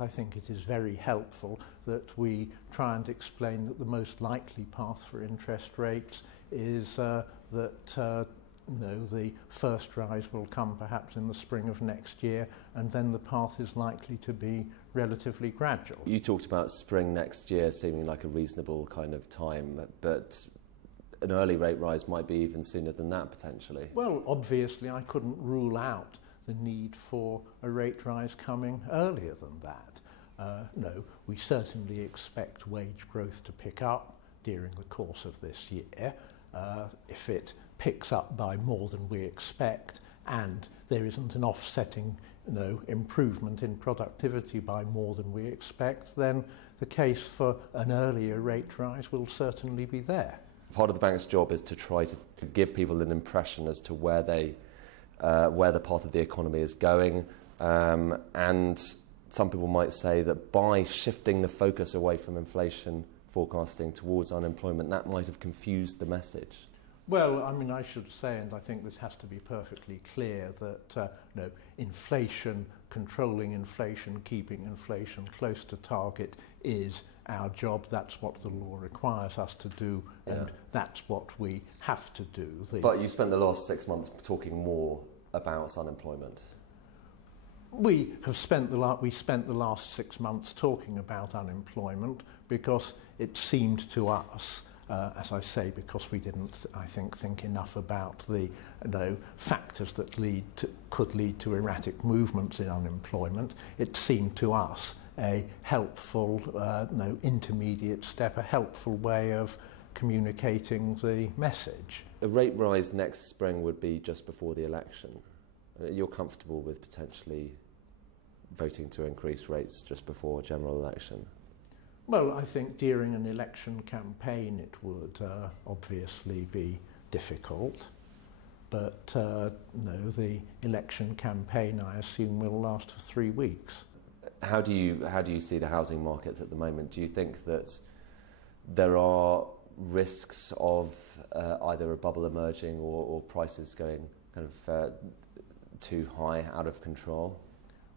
I think it is very helpful that we try and explain that the most likely path for interest rates is that the first rise will come perhaps in the spring of next year, and then the path is likely to be relatively gradual. You talked about spring next year seeming like a reasonable kind of time, but an early rate rise might be even sooner than that potentially. Well, obviously I couldn't rule out the need for a rate rise coming earlier than that. No, we certainly expect wage growth to pick up during the course of this year. If it picks up by more than we expect and there isn't an offsetting improvement in productivity by more than we expect, then the case for an earlier rate rise will certainly be there. Part of the bank's job is to try to give people an impression as to where the path of the economy is going, and some people might say that by shifting the focus away from inflation forecasting towards unemployment, that might have confused the message. Well, I mean, I should say, and I think this has to be perfectly clear, that inflation, controlling inflation, keeping inflation close to target is our job. That's what the law requires us to do, and that's what we have to do. But you spent the last 6 months talking more about unemployment. We spent the last 6 months talking about unemployment because it seemed to us, as I say, because we didn't, I think enough about the factors that could lead to erratic movements in unemployment. It seemed to us a helpful, intermediate step, a helpful way of communicating the message. A rate rise next spring would be just before the election. You're comfortable with potentially voting to increase rates just before a general election? Well, I think during an election campaign it would obviously be difficult, but the election campaign, I assume, will last for 3 weeks. How do you see the housing market at the moment? Do you think that there are risks of either a bubble emerging or prices going kind of too high, out of control?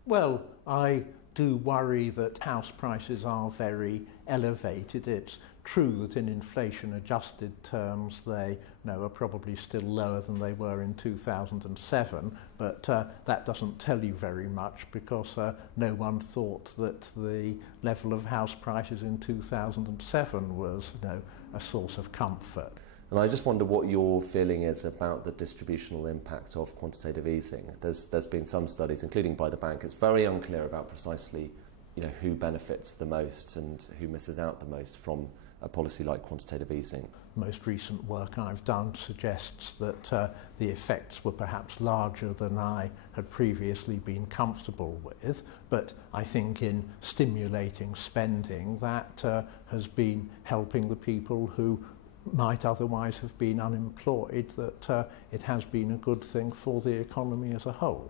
Well, I do worry that house prices are very elevated. It's true that in inflation-adjusted terms they are probably still lower than they were in 2007, but that doesn't tell you very much because no one thought that the level of house prices in 2007 was a source of comfort. And I just wonder what your feeling is about the distributional impact of quantitative easing. There's been some studies, including by the bank. It's very unclear about precisely who benefits the most and who misses out the most from a policy like quantitative easing. Most recent work I've done suggests that the effects were perhaps larger than I had previously been comfortable with, but I think in stimulating spending that has been helping the people who might otherwise have been unemployed, that it has been a good thing for the economy as a whole.